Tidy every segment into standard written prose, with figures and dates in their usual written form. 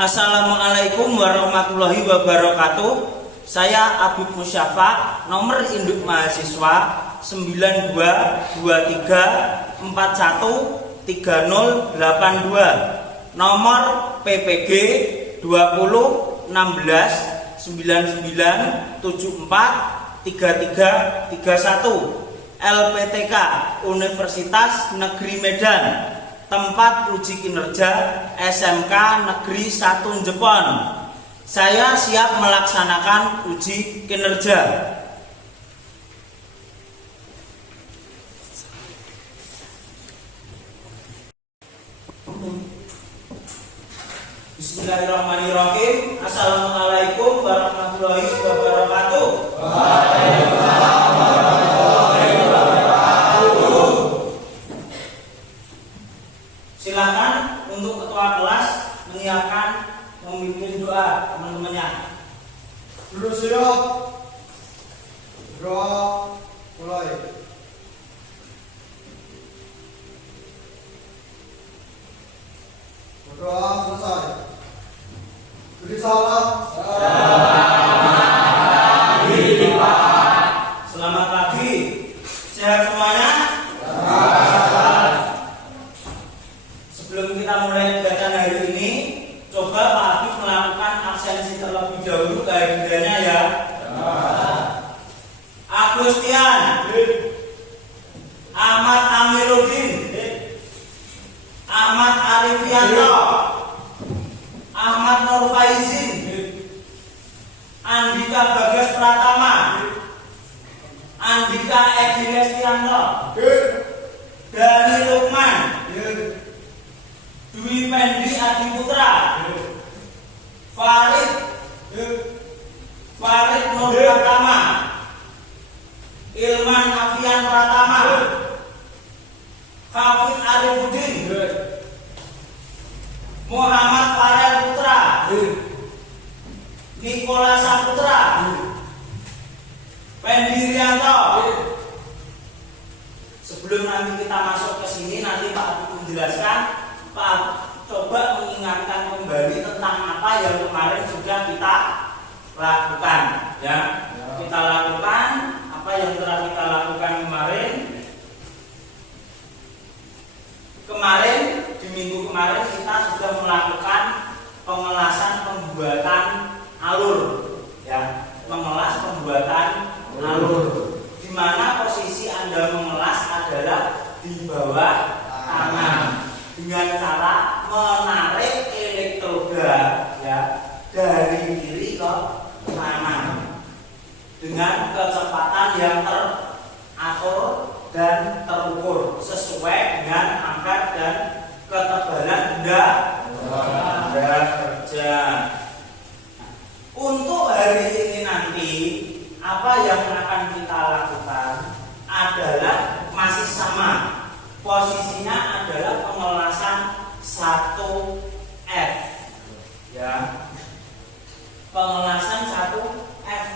Assalamualaikum warahmatullahi wabarakatuh. Saya Abib Musyafa, nomor induk mahasiswa 9223413082, nomor PPG 201699743331, LPTK Universitas Negeri Medan, tempat uji kinerja SMK Negeri 1 Jepon. Saya siap melaksanakan uji kinerja. Bismillahirrahmanirrahim. Assalamualaikum warahmatullahi wabarakatuh. Waalaikumsalam warahmatullahi wabarakatuh. Silakan untuk ketua kelas menyiapkan memimpin doa teman-temannya. Dulu siap. Doa mulai. Berdoa selesai. Beri salam. Selamat pagi. Sehat semuanya? Sebelum kita mulai kegiatan hari ini, coba Pak Habib melakukan absensi terlebih dahulu kehadirannya ya. Agustian, Ahmad Amiruddin, Ahmad Arifianto, Ahmad Nur Faizin, Andika Bagas Pratama, Andika Edi Lestianto, Dani Lukman, Dwi Pendi Adiputra, Farid Nur Pratama, Ilman Afian Pratama, Hafid Arifuddin, Muhammad Farel Putra, Nikola Saputra, Pendi Rianto. Sebelum nanti kita masuk ke sini, nanti Pak Habib menjelaskan. Pak, coba mengingatkan kembali tentang apa yang kemarin sudah kita lakukan, ya. Kita lakukan apa yang telah kita lakukan kemarin. Di minggu kemarin kita sudah melakukan pengelasan pembuatan alur, ya. Mengelas pembuatan alur. Di mana posisi Anda mengelas adalah di bawah tangan dengan cara menarik elektroda, ya, dari kiri ke kanan dengan kecepatan yang teratur dan terukur sesuai dengan angkat dan ketebalan benda kerja. Untuk hari ini nanti apa yang akan kita lakukan adalah masih sama. Posisinya adalah pengelasan 1F, ya. Pengelasan 1F.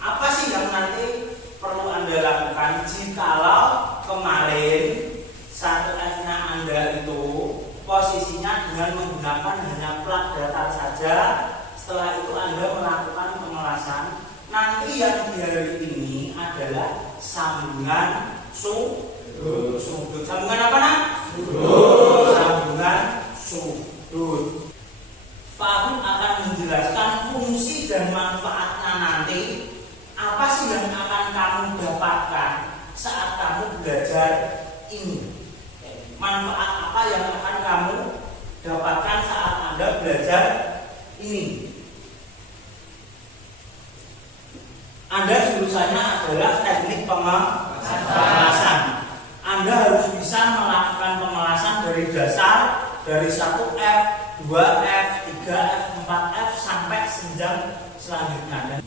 Apa sih yang nanti perlu Anda lakukan jikalau kemarin 1F-nya Anda itu posisinya dengan menggunakan hanya plat datar saja. Setelah itu Anda melakukan pengelasan. Nanti yang di hari ini adalah sambungan sudut. Sambungan apa nak? Sudut. Sambungan sudut. Pak Habib akan menjelaskan fungsi dan manfaatnya nanti. Apa sih yang akan kamu dapatkan saat kamu belajar ini? Manfaat apa yang akan kamu dapatkan saat Anda belajar ini? Anda jurusannya adalah teknik pengelasan. Anda harus bisa melakukan pengelasan dari dasar, dari 1F, 2F, 3F, 4F sampai jenjang selanjutnya.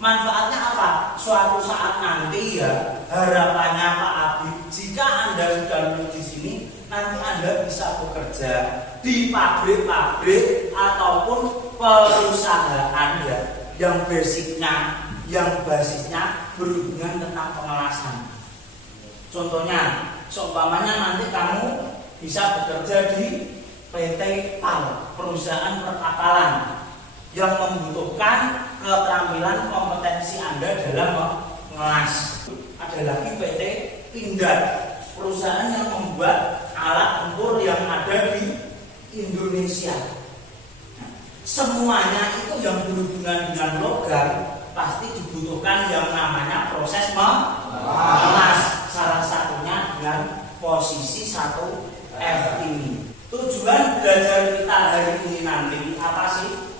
Manfaatnya apa? Suatu saat nanti, ya, harapannya Pak Habib, jika Anda sudah lulus di sini, nanti Anda bisa bekerja di pabrik-pabrik ataupun perusahaan, ya, yang basisnya berhubungan tentang pengelasan. Contohnya, seumpamanya nanti kamu bisa bekerja di PT PAL, perusahaan perkapalan, yang membutuhkan keterampilan kompetensi Anda dalam mengelas. Ada lagi PT Pindad, perusahaan yang membuat alat tempur yang ada di Indonesia. Nah, semuanya itu yang berhubungan dengan logam pasti dibutuhkan yang namanya proses mengelas. Salah satunya dengan posisi 1F ini. Tujuan belajar kita hari ini nanti apa sih?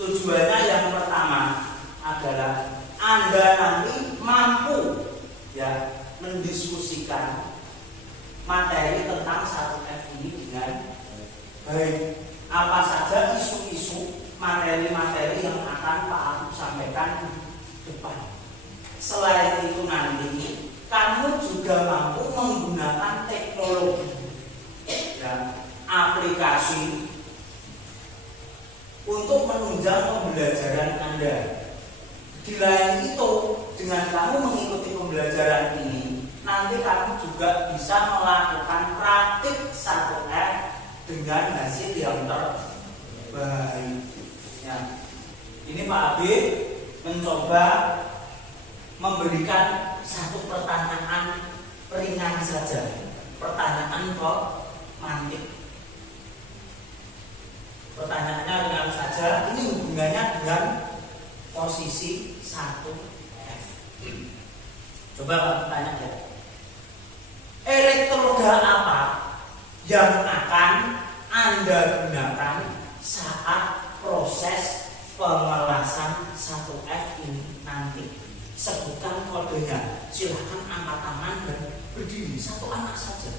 Tujuannya yang pertama adalah Anda nanti mampu ya mendiskusikan materi tentang 1F ini dengan baik. Apa saja isu-isu materi-materi yang akan Pak Habib sampaikan di depan. Selain itu nanti kamu juga mampu menggunakan teknologi dan aplikasi untuk menunjang pembelajaran Anda. Di lain itu, dengan kamu mengikuti pembelajaran ini, nanti kamu juga bisa melakukan praktik 1F dengan hasil yang terbaik. Ya. Ini Pak Habib mencoba memberikan satu pertanyaan ringan saja, pertanyaan kok mantik. Pertanyaannya ringan saja, ini hubungannya dengan posisi 1F. Coba Pak tanya ya. Elektroda apa yang akan Anda gunakan saat proses pengelasan 1F ini nanti? Sebutkan kodenya. Silahkan angkat tangan dan berdiri. Satu anak saja.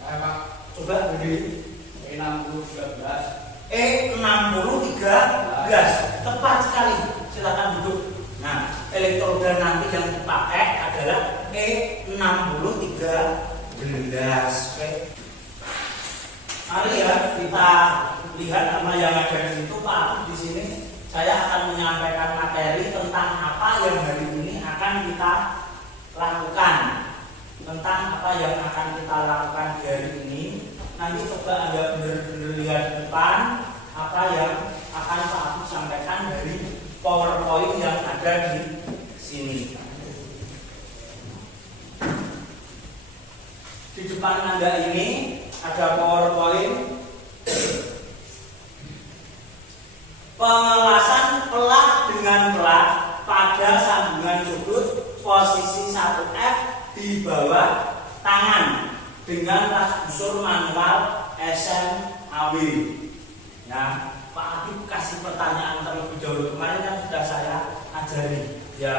Ya, Pak. Coba berdiri. E6013. E6013. Tepat sekali. Silahkan duduk. Nah, elektroda nanti yang dipakai adalah E6013. Oke. Mari ya kita lihat nama yang ada di situ. Pak, di sini saya akan menyampaikan materi tentang apa yang hari ini akan kita lakukan. Tentang apa yang akan kita lakukan di hari ini. Nanti coba Anda benar-benar lihat di depan apa yang akan Pak Habib sampaikan dari PowerPoint yang ada di sini. Di depan Anda ini ada PowerPoint pengelasan pelat dengan pelat pada sambungan sudut posisi 1F di bawah tangan dengan tas busur manual SMAW. Ya, Pak Habib kasih pertanyaan terlebih dahulu. Kemarin kan sudah saya ajari. Ya,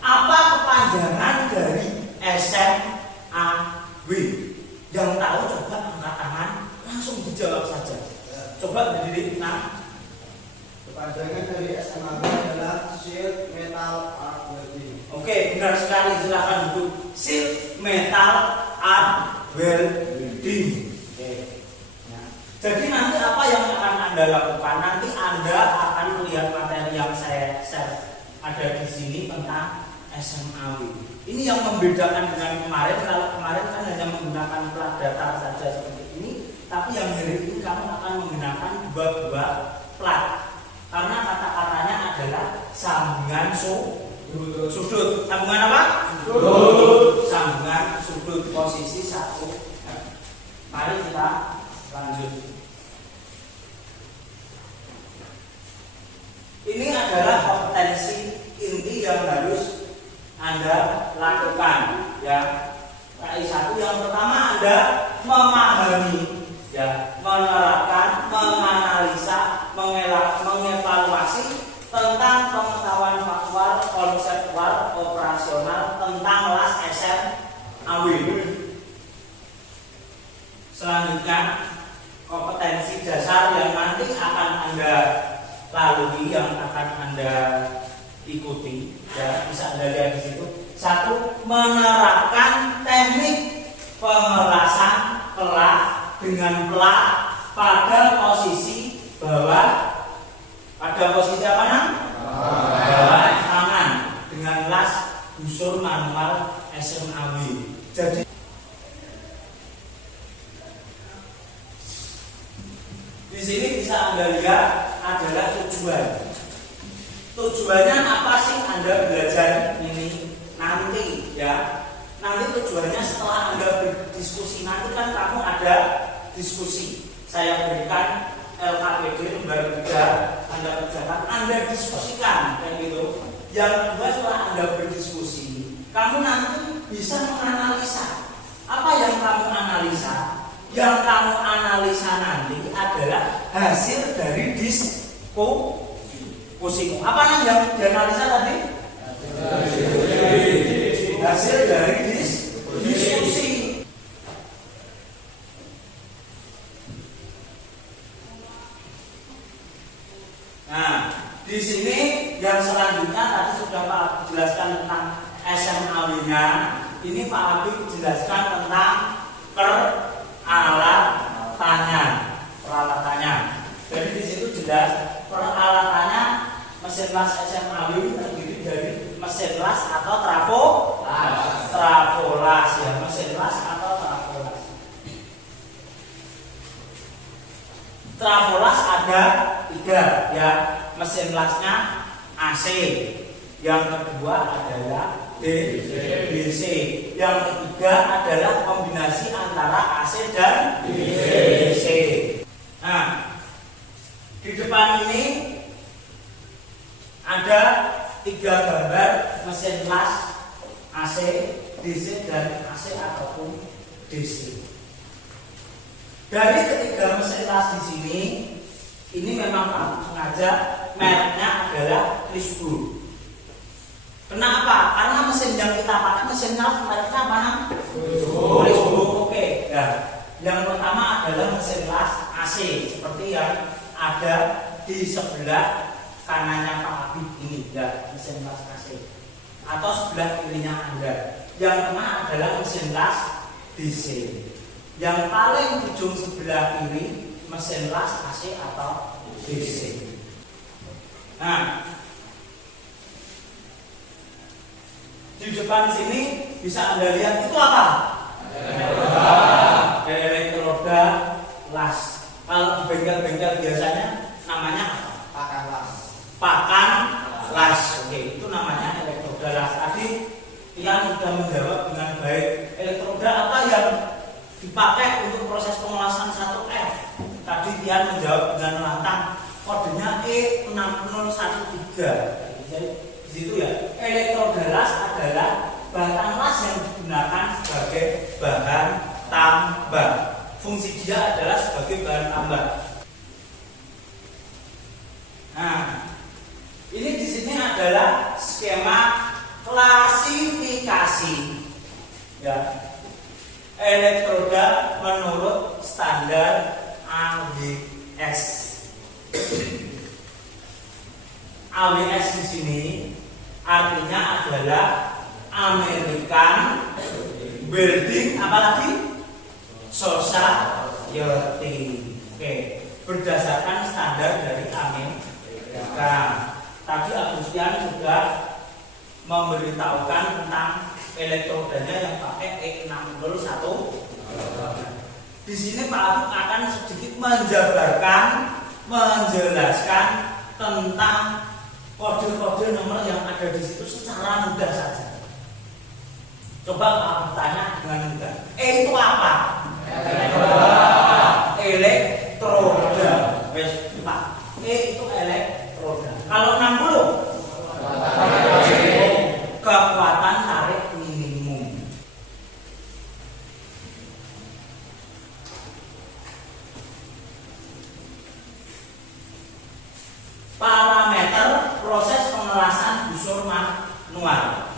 apa kepanjangan dari SMAW? Yang tahu coba angkat tangan, langsung dijawab saja. Coba berdiri. Nah, Kepanjangan dari SMAW adalah Sheet Metal Arc Welding. Oke, benar sekali. Silakan duduk. Sheet Metal Arc Welding. Oke. Ya. Jadi nanti apa yang akan Anda lakukan? Nanti Anda akan melihat materi yang saya share ada di sini tentang SMAW. Ini yang membedakan dengan kemarin. Kalau kemarin kan hanya menggunakan plat datar saja seperti ini, tapi yang hari ini kamu akan menggunakan dua buah plat. Karena kata-katanya adalah sambungan sudut. Sambungan apa? Sudut. Sambungan sudut posisi 1. Mari kita lanjut. Ini adalah kompetensi inti yang harus Anda lakukan. Ya, KI1 yang pertama Anda memahami, ya, menerapkan, menganalisa, mengevaluasi tentang pengetahuan faktual, konseptual, operasional tentang las SMAW. Selanjutnya kompetensi dasar yang nanti akan Anda lalui, yang akan Anda ikuti, ya, bisa Anda lihat di situ. 1. Menerapkan teknik pengelasan pelat dengan pelat pada posisi bawah. Pada posisi apa nang? Bawah tangan dengan las busur manual SMAW. Jadi Di sini bisa Anda lihat adalah tujuan. Tujuannya apa sih Anda belajar ini nanti ya? Nanti tujuannya setelah Anda berdiskusi, nanti kan kamu ada diskusi. Saya berikan LKPD lembar 3, Anda kerjakan, Anda diskusikan kayak gitu. Yang kedua, setelah Anda berdiskusi, kamu nanti bisa menganalisa. Apa yang kamu analisa? Yang kamu analisa nanti adalah hasil dari diskusimu. Apa yang dianalisa tadi? Hasil dari diskusi. Nah, di sini yang selanjutnya tadi sudah Pak jelaskan tentang SMAW-nya. Ini Pak Habib jelaskan tentang peralatannya. Jadi di situ jelas peralatannya mesin las SMAW terdiri dari mesin las atau trafolas ya, mesin las atau trafolas. Trafolas ada 3 ya, mesin lasnya AC, yang kedua adalah DC, yang ketiga adalah kombinasi antara AC dan DC. Nah, di depan ini ada 3 gambar mesin las AC, DC dan AC ataupun DC. Dari ketiga mesin las di sini, ini memang Pak sengaja mereknya adalah Crisbro. Kenapa? Karena mesin yang kita pakai mesin las mereknya apa? Crisbro. Oke. Nah, yang pertama adalah mesin las AC seperti yang ada di sebelah kanannya Pak Habib ini ya, mesin las AC. Atau sebelah kirinya Anda. Yang tengah adalah mesin las DC. Yang paling ujung sebelah kiri mesin las AC atau DC. Nah, di depan sini bisa Anda lihat itu apa? Elektroda las. Kalau di bengkel-bengkel biasanya namanya apa? Pakan las. Pakan las. Oke, itu namanya elektroda las. Tadi Tian sudah menjawab dengan baik. Elektroda apa yang dipakai untuk proses pengelasan 1F? Tadi Tian menjawab dengan lantang, kodenya E6013. Jadi di situ ya, elektroda las adalah bahan las yang digunakan sebagai bahan tambah. Fungsi dia adalah sebagai bahan tambah. Nah, ini di sini adalah skema klasifikasi ya, elektroda menurut standar AWS. AWS di sini artinya adalah American Building apalagi Society. Oke, berdasarkan standar dari Amerika. Tadi Agustian sudah memberitahukan tentang elektrodanya yang pakai E6013. Di sini Pak Habib akan sedikit menjelaskan tentang kode-kode nomor yang ada di situ secara mudah saja. Coba Pak Habib tanya dengan mudah. Itu apa? Elektroda. Wes, Pak. Itu elektroda. Kalau 60 kekuatan tarik minimum. Parameter proses pengelasan busur manual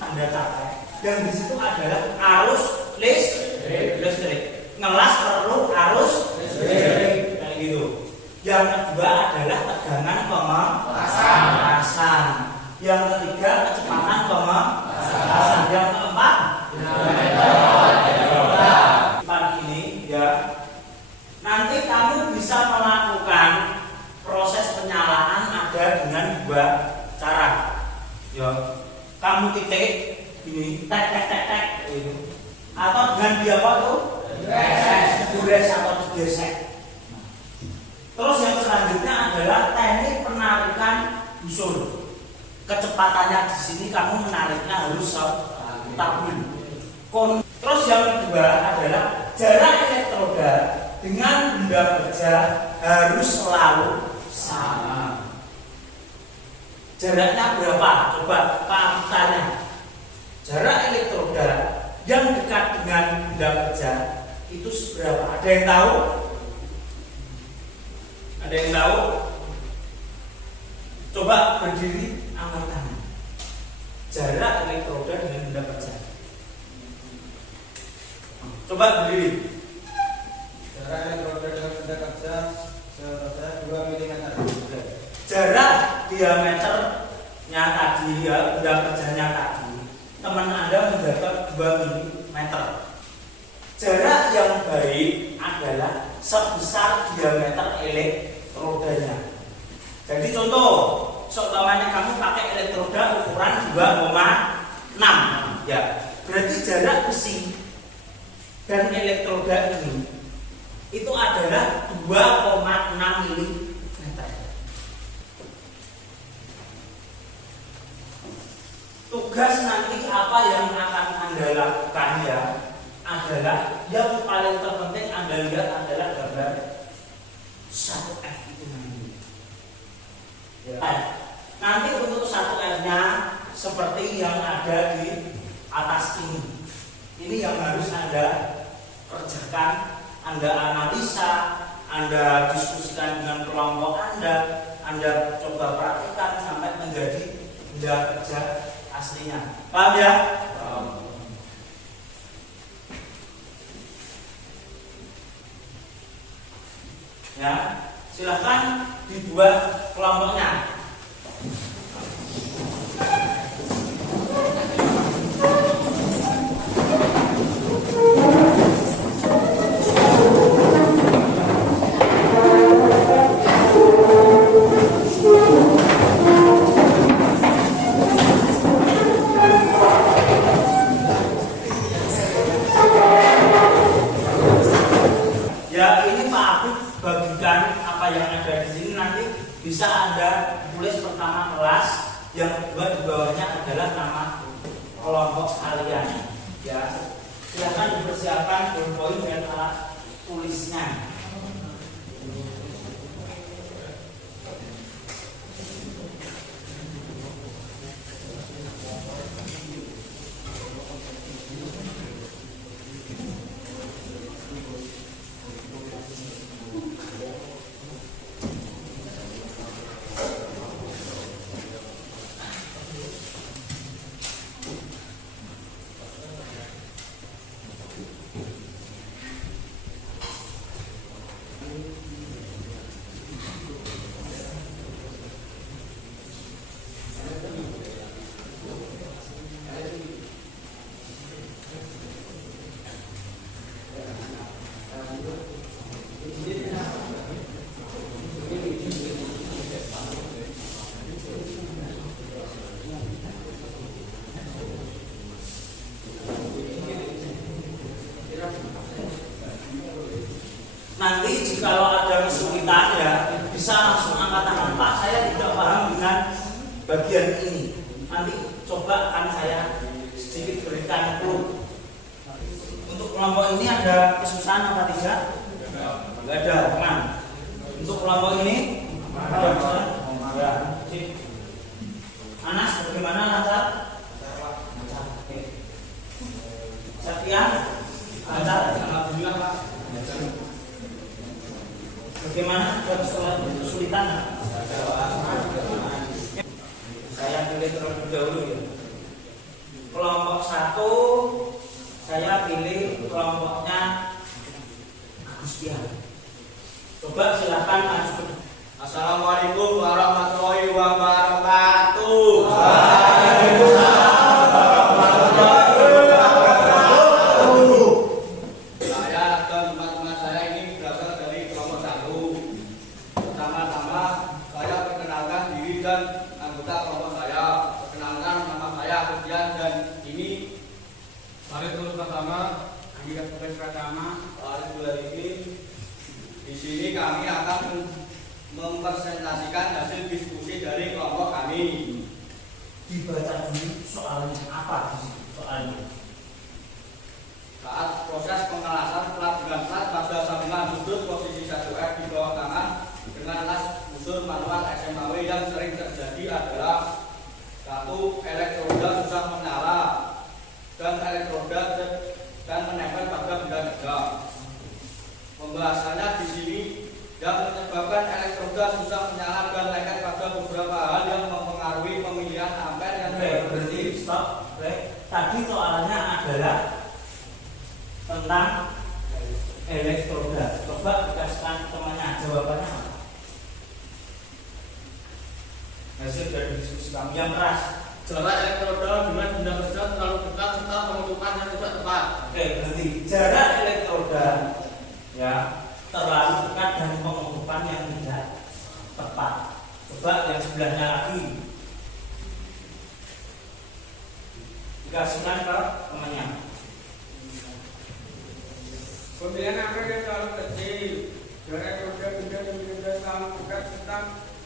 Anda capai. Dan di situ adalah arus listrik. Ngelas perlu arus listrik kayak gitu. Yang kedua adalah tegangan pemanasan. Yang ketiga kecepatan pemanasan. Yang keempat ini ya. Nanti kamu bisa melakukan proses penyalaan ada dengan 2 cara. Ya, kamu titik ini tek gitu. Atau dengan dia apa tuh? Gores atau gesek. Terus yang selanjutnya adalah teknik penarikan busur. Kecepatannya di sini kamu menariknya harus stabil. Terus yang kedua adalah jarak elektroda dengan benda kerja harus selalu sama. Jaraknya berapa? Coba Pak tanya. Jarak elektroda yang dekat dengan benda kerja itu seberapa? Ada yang tahu? Ada yang tahu? Coba berdiri, angkat tangan. Jarak elektroda dengan benda kerja. Coba berdiri. Jarak elektroda dengan benda kerja sebesar 2 mm. Jarak diameternya tadi ya, benda kerjanya tadi. Teman Anda mendapat 2 mm. Jarak yang baik adalah sebesar diameter elektrodanya. Jadi contoh, seumpamanya kamu pakai elektroda ukuran 2,6 ya. Berarti jarak besi dan elektroda ini itu adalah 2,6 mm. Tugas nanti apa yang akan Anda lakukan ya adalah yang paling terpenting Anda lihat adalah gambar 1F itu nanti. Ya. Nanti untuk 1F-nya seperti yang ada di atas ini. Ini yang harus Anda kerjakan, Anda analisa, Anda diskusikan dengan kelompok Anda coba praktikkan sampai menjadi benda kerja aslinya. Paham ya? Ya, silahkan dibuat kelompoknya. Ya, ini Pak Abid bagikan apa yang ada di sini, nanti bisa Anda tulis pertama kelas, yang kedua di bawahnya adalah nama kelompok kalian. Ya, silakan dipersiapkan ballpoint dan alat tulisnya. Nanti jikalau ada kesulitan ya bisa langsung angkat tangan, Pak, saya tidak paham dengan bagian ini. Nanti coba kan saya sedikit berikan clue. Untuk kelompok ini ada kesusahan apa tidak? Tidak ada, teman. Untuk kelompok ini ada kesusahan? Ada. Anas, bagaimana lancar? Lancar. Oke. Sekian. Lancar. Alhamdulillah, Pak. Bagaimana kesulitan? Saya pilih terlebih dahulu ya. Kelompok 1 saya pilih kelompoknya Agustian. Coba silakan maju. Assalamualaikum warahmatullahi wabarakatuh. Waalaikumsalam warahmatullahi wabarakatuh. Saya dan teman-teman saya ini berasal dari kelompok 1. Pertama-tama saya perkenalkan diri dan anggota kelompok saya. Perkenalkan nama saya Agustian dan ini Mari terus pertama, anggota tugas pertama. Di sini kami akan mempresentasikan hasil diskusi dari kelompok kami. Dibaca dulu soalnya apa di situ soalnya. Saat proses pengelasan plat dengan plat pada sambungan sudut posisi 1F di bawah tangan dengan las busur manual SMAW yang sering terjadi adalah 1. Elektroda susah menyala dan elektroda dan menempel pada benda tegak. Pembahasannya di sini yang menyebabkan elektroda susah menyala dan lengket pada beberapa hal yang mempengaruhi pemilihan ampere yang Berhenti, stop. Tadi soalnya adalah tentang elektroda. Coba dikasihkan temannya jawabannya apa? Hasil dari diskusi kami yang keras. Jarak elektroda dengan benda kerja terlalu dekat serta penutupan yang tidak tepat. Oke, berarti jarak elektroda ya terlalu dekat dan pengutupan yang tidak tepat. Coba yang sebelahnya lagi dikasihkan ke temannya. Pemilihan ampere yang terlalu kecil, jarak roda benda yang tidak terlalu dekat serta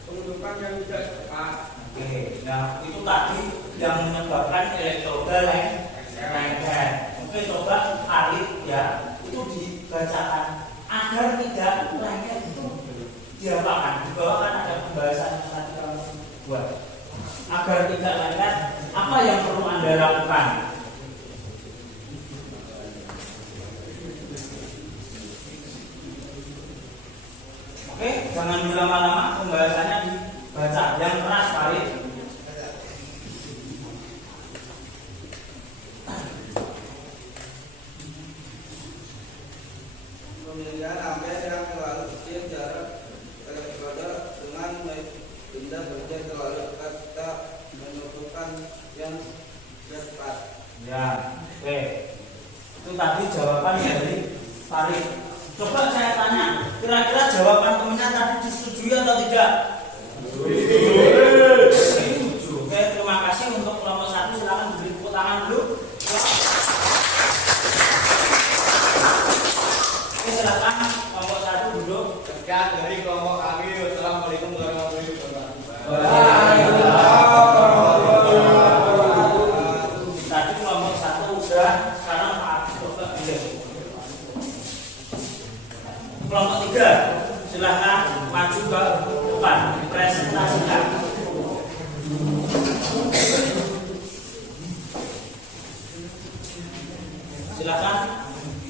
penutupan yang tidak tepat. Oke, nah itu tadi yang menyebabkan elektroda lengket. Oke, coba Arif ya itu dibacakan agar tidak lengket itu diapakan? Di bawah kan ada pembahasan yang tadi kamu buat. Agar tidak lengket, apa yang perlu Anda lakukan? Oke, jangan berlama-lama, pembahasannya dibaca yang keras, Farid. Pemilihan ampere yang terlalu kecil, jarak elektroda dengan benda benda terlalu dekat serta menentukan yang tepat. Ya, oke. Itu tadi jawaban dari Farid. Coba saya tanya, kira-kira jawaban temennya tadi disetujui atau tidak? Setuju. Oke, terima kasih untuk kelompok 1. Silakan beri tepuk tangan dulu. Oke, silakan kelompok 1 duduk. Sekian dari kelompok kami. Wassalamualaikum warahmatullahi wabarakatuh. Tadi kelompok 1 udah, sekarang Pak Agus coba pilih. Kelompok 3, silahkan maju ke depan, presentasikan. Silahkan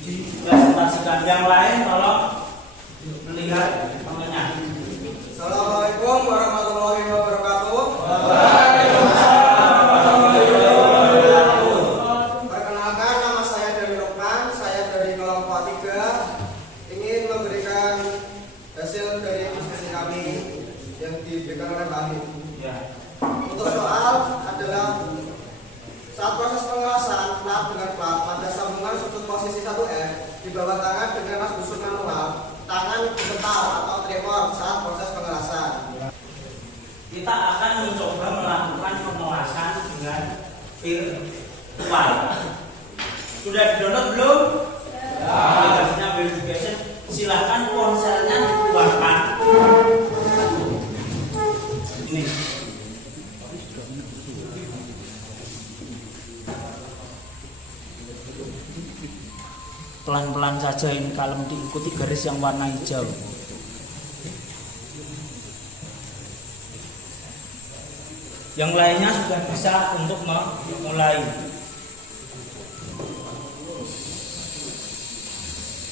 dipresentasikan. Yang lain tolong melihat temannya. Assalamualaikum warahmatullahi wabarakatuh. Perkenalkan, nama saya Dari Rokman, saya dari kelompok 3 ingin memberikan hasil dari diskusi kami yang diberikan oleh kami. Ya. Untuk soal adalah saat proses pengelasan plat dengan plat pada sambungan sudut posisi 1F di bawah tangan dengan las busur manual, tangan diputar atau tremor saat proses pengelasan. Kita akan mencoba melakukan pengelasan dengan virtual. Sudah di-download belum? Aplikasinya verification. Silahkan ponselnya dikeluarkan. Ini. Pelan-pelan saja ini, kalem diikuti garis yang warna hijau. Yang lainnya sudah bisa untuk memulai.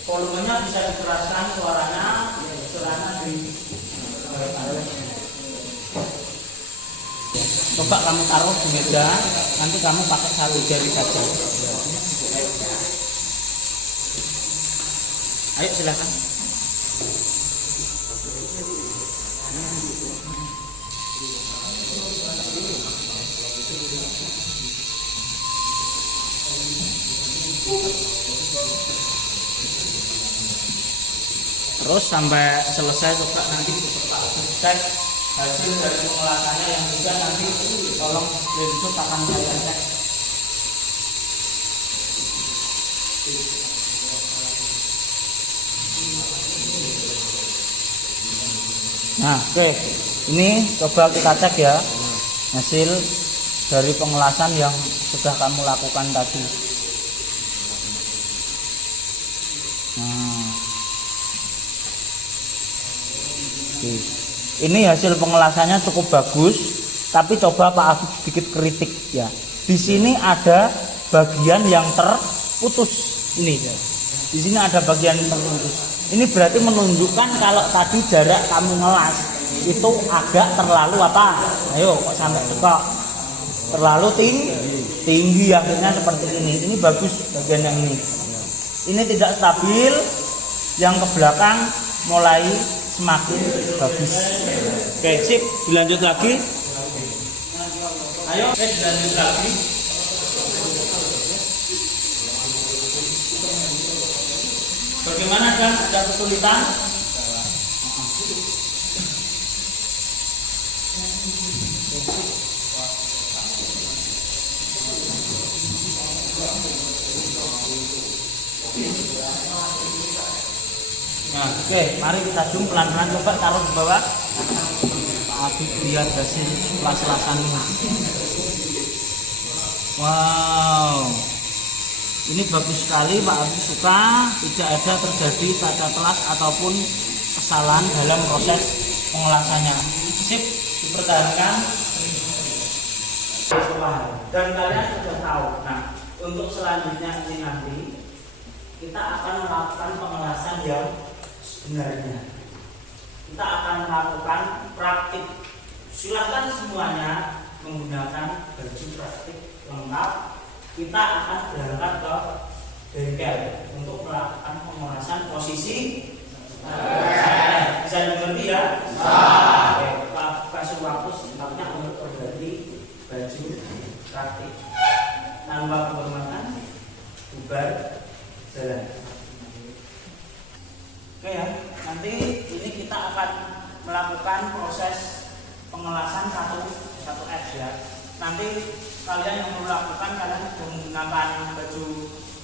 Volumenya bisa dikeraskan, suaranya di. Coba kamu taruh di meja, nanti kamu pakai satu jari saja. Ayo silakan. Terus sampai selesai coba nanti cek hasil dari pengelasannya yang sudah, nanti tolong screenshot akan saya cek. Nah, oke. Ini coba kita cek ya hasil dari pengelasan yang sudah kamu lakukan tadi. Nah. Oke. Ini hasil pengelasannya cukup bagus, tapi coba Pak Habib sedikit kritik ya. Di sini ada bagian yang terputus ini ya. Di sini ada bagian terputus. Ini berarti menunjukkan kalau tadi jarak kamu ngelas itu agak terlalu apa? Ayo kok sampai cekok. Terlalu tinggi akhirnya seperti ini. Ini bagus bagian yang ini. Ini tidak stabil. Yang ke belakang mulai semakin bagus. Oke, sip. Dilanjut lagi. Ayo, dilanjut lagi. Bagaimana kan? Ada kesulitan? Nah, oke, mari kita zoom pelan-pelan, coba taruh di bawah. Pak Habib lihat hasil las-lasannya. Wow, ini bagus sekali. Pak Habib suka, tidak ada terjadi cacat kelas ataupun kesalahan dalam proses pengelasannya. Sip, dipertahankan. Dan kalian sudah tahu. Nah, untuk selanjutnya ini nanti kita akan melakukan pengelasan yang sebenarnya. Kita akan melakukan praktik. Silakan semuanya menggunakan baju praktik lengkap. Kita akan berangkat ke bengkel untuk melakukan pengelasan posisi. Bisa dimengerti ya? Oke, Pak kasih waktu secepatnya untuk berganti baju praktik. Tanpa penghormatan, bubar jalan. Oke ya, nanti ini kita akan melakukan proses pengelasan satu F ya. Nanti kalian yang melakukan, kalian menggunakan baju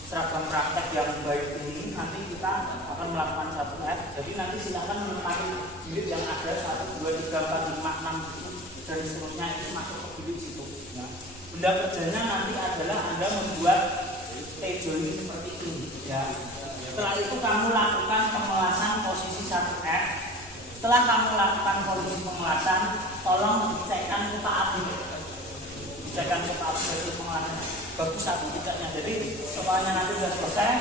seragam praktek yang baik ini, nanti kita akan melakukan satu F. Jadi nanti silakan menempati bilik yang ada 1, 2, 3, 4, 5, 6 dan seterusnya itu masuk ke bilik situ. Ya. Benda kerjanya nanti adalah Anda membuat T-join seperti ini ya. Setelah itu kamu lakukan pengelasan posisi 1F. Setelah kamu lakukan posisi pengelasan, tolong dicekkan ke Pak Habib. Dicekkan ke Pak Habib dari pengelasan. Bagus satu tidaknya. Jadi semuanya nanti sudah selesai.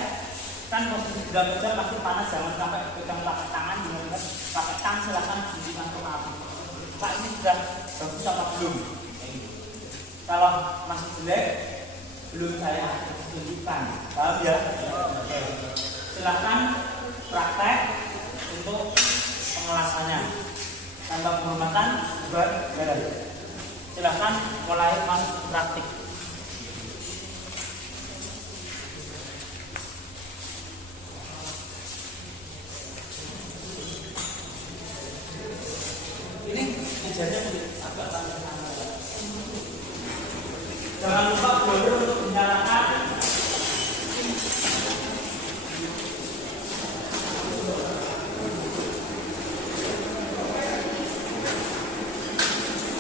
Kan posisi benda kerja pasti panas, jangan sampai pegang pakai tangan. Benar-benar pakai tangan, silahkan tunjukkan ke Pak Habib. Pak, ini sudah bagus apa belum? Kalau masih jelek, belum saya tunjukkan. Paham ya? Oke. Silahkan praktek untuk pengelasannya. Tanpa penghormatan, bubar jalan. Silahkan mulai masuk praktik. Ini mejarnya agak tangan. Jangan lupa blower untuk menyalakan.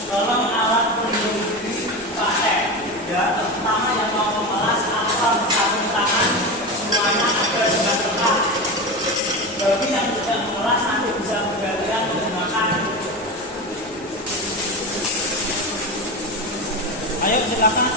Tolong alat pelindung diri pakai ya, terutama yang mau mengelas atau sarung tangan semuanya ada dengan lengkap. Bagi yang tidak mengelas nanti bisa bergantian menggunakan. Ayo silakan.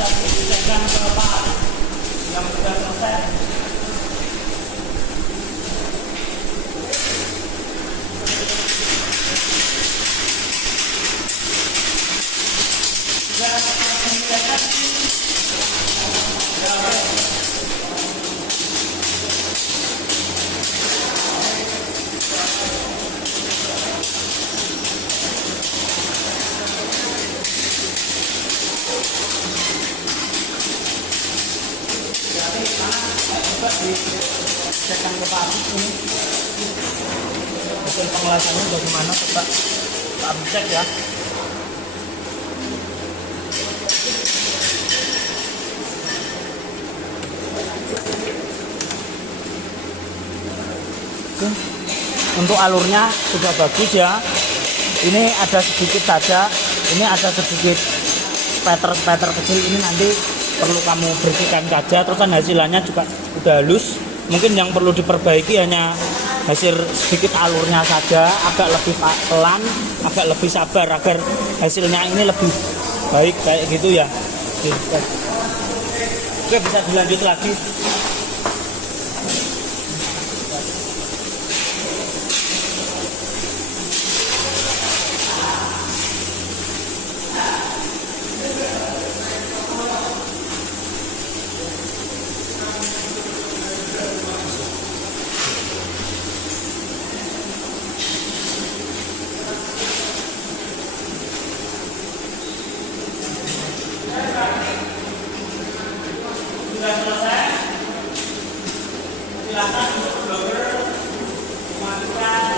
bisa dicekkan ke Pak yang sudah selesai. Sudah dicekkan. Ya, oke. Dicekkan ke Pak ini hasil pengelasannya bagaimana, coba Pak cek ya. Untuk alurnya sudah bagus ya. Ini ada sedikit saja, ini ada sedikit spatter kecil, ini nanti perlu kamu bersihkan saja. Terus kan hasilnya juga udah halus. Mungkin yang perlu diperbaiki hanya hasil sedikit alurnya saja, agak lebih pelan, agak lebih sabar agar hasilnya ini lebih baik kayak gitu ya. Oke, bisa dilanjut lagi. Sudah selesai, silakan untuk blogger mematikan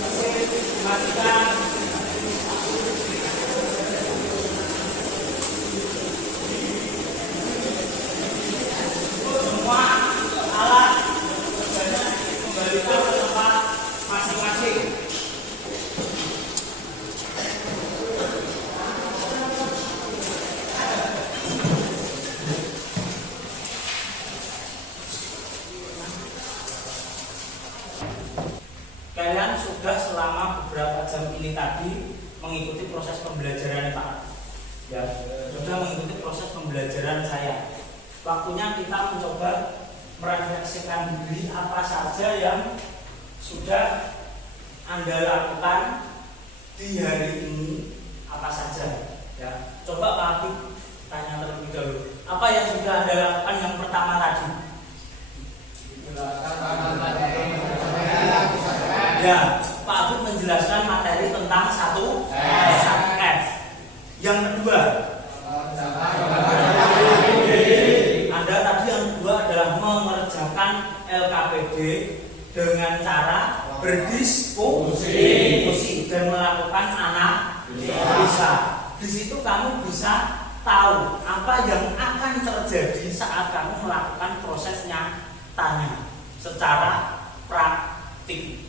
mesin, mematikan semua alat kerjanya kembalikan ke tempat masing-masing. Kalian sudah selama beberapa jam ini tadi mengikuti proses pembelajaran Pak. Ya, sudah mengikuti proses pembelajaran saya. Waktunya kita mencoba merefleksikan diri apa saja yang sudah Anda lakukan di hari ini, apa saja. Ya, coba Pak Habib tanya terlebih dahulu. Apa yang sudah Anda lakukan yang pertama tadi? Ya, Pak Habib menjelaskan materi tentang satu F. Yang kedua, Anda tadi yang kedua adalah mengerjakan LKPD dengan cara berdiskusi dan melakukan analisa. Di situ kamu bisa tahu apa yang akan terjadi saat kamu melakukan prosesnya tanya secara praktik.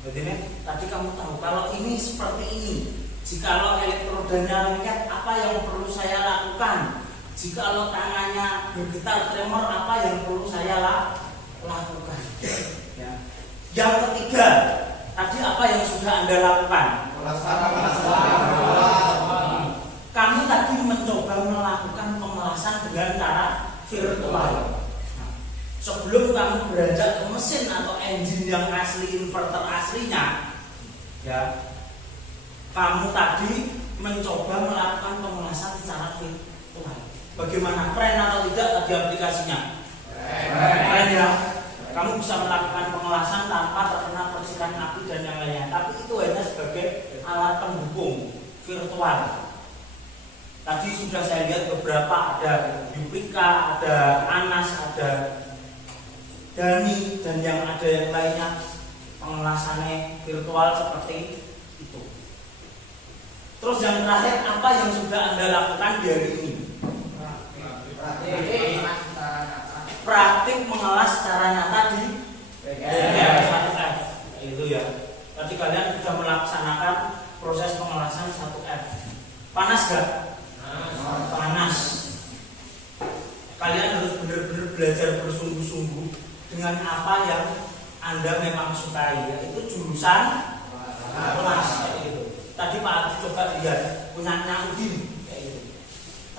Jadi tadi kamu tahu kalau ini seperti ini. Jikalau elektrodanya lengket, apa yang perlu saya lakukan? Jikalau tangannya bergetar tremor, apa yang perlu saya lakukan? Ya. Yang ketiga, tadi apa yang sudah Anda lakukan? Kamu tadi mencoba melakukan pemelasan dengan cara virtual. Sebelum kamu beranjak ke mesin atau engine yang asli, inverter aslinya, ya, kamu tadi mencoba melakukan pemelasan secara virtual. Bagaimana, keren atau tidak tadi aplikasinya? Keren ya. Kamu bisa melakukan pemelasan tanpa terkena percikan api dan yang lainnya. Tapi itu hanya sebagai alat pendukung virtual. Tadi sudah saya lihat beberapa, ada Yupika, ada Anas, ada Dani, dan yang ada yang lainnya pengelasannya virtual seperti itu. Terus yang terakhir, apa yang sudah Anda lakukan di hari ini? Praktik mengelas secara nyata di BGR1F. Itu ya. Tadi kalian sudah melaksanakan proses pengelasan 1F. Panas gak? Panas. Kalian harus benar-benar belajar bersungguh-sungguh dengan apa yang Anda memang sukai, yaitu jurusan kelas kayak gitu. Tadi Pak Adi coba lihat punyanya Udin kayak gitu.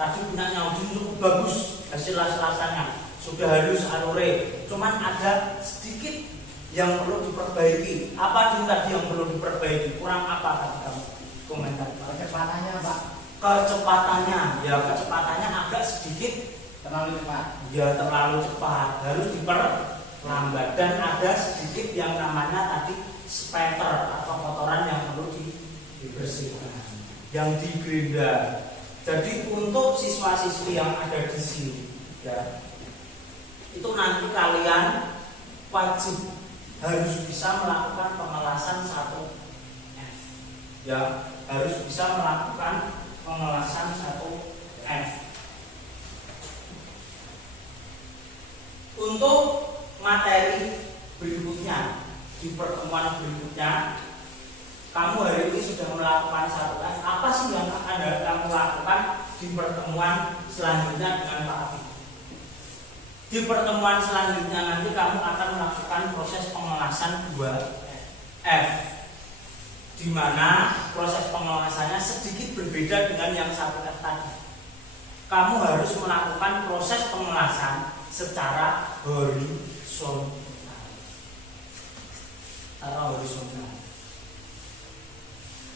tadi punyanya Udin cukup bagus hasil las-lasannya, sudah halus alure, cuman ada sedikit yang perlu diperbaiki. Apa Din tadi yang perlu diperbaiki? Kurang apa kan kamu? Komentar. Kecepatannya Pak, Kecepatannya, ya kecepatannya agak sedikit terlalu cepat. ya terlalu cepat, harus diperlambat. Dan ada sedikit yang namanya tadi spatter atau kotoran yang perlu dibersihkan, yang digerinda. Jadi untuk siswa-siswi yang ada di sini, ya, itu nanti kalian wajib harus bisa melakukan pengelasan 1F, ya, harus bisa melakukan pengelasan 1F. Untuk materi berikutnya, di pertemuan berikutnya, kamu hari ini sudah melakukan 1F. Apa sih yang akan kamu lakukan di pertemuan selanjutnya dengan Pak Abi? Di pertemuan selanjutnya nanti kamu akan melakukan proses pengelasan 2F, di mana proses pengelasannya sedikit berbeda dengan yang 1F tadi. Kamu harus melakukan proses pengelasan secara horizontal.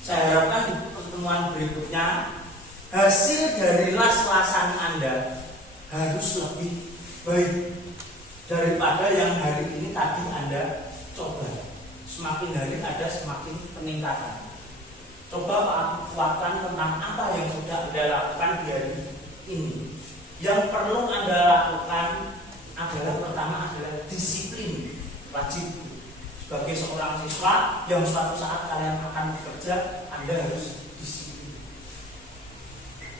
Saya harapkan di pertemuan berikutnya hasil dari las-lasan Anda harus lebih baik daripada yang hari ini tadi Anda coba. Semakin hari ada semakin peningkatan. Coba Pak kuatkan tentang apa yang sudah Anda lakukan di hari ini. Yang perlu Anda lakukan adalah pertama adalah disiplin, wajib. Sebagai seorang siswa yang suatu saat kalian akan bekerja, Anda harus disiplin.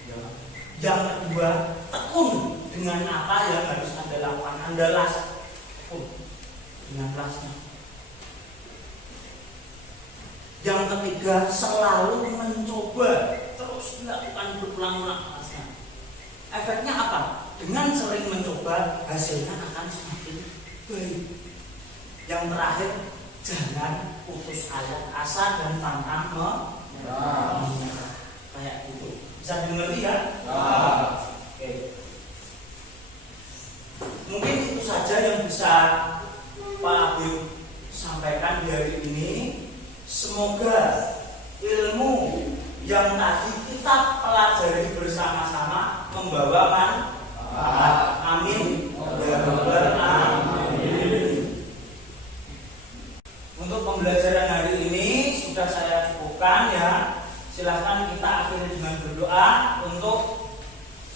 Ya. Yang kedua, tekun dengan apa yang harus Anda lakukan. Anda las, tekun dengan lasnya. Yang ketiga, selalu mencoba, terus dilakukan berulang-ulang lasnya. Efeknya apa? Dengan sering mencoba, hasilnya akan semakin baik. Yang terakhir, jangan putus asa dan pantang menyerah. Kayak gitu. Bisa dimengerti ya? Oke. Mungkin itu saja yang bisa Pak Habib sampaikan di hari ini. Semoga ilmu yang tadi kita pelajari bersama-sama membawa manfaat. Amin. Untuk pembelajaran hari ini sudah saya cukupkan ya. Silahkan kita akhiri dengan berdoa. Untuk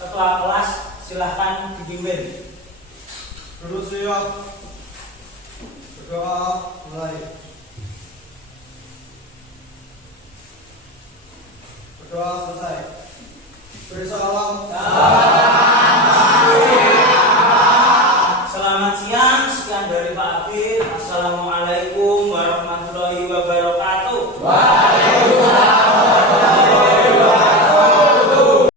ketua kelas silahkan dipimpin. Duduk siap. Berdoa mulai. Berdoa selesai. Beri salam. Selamat siang. Sekian dari Pak Habib.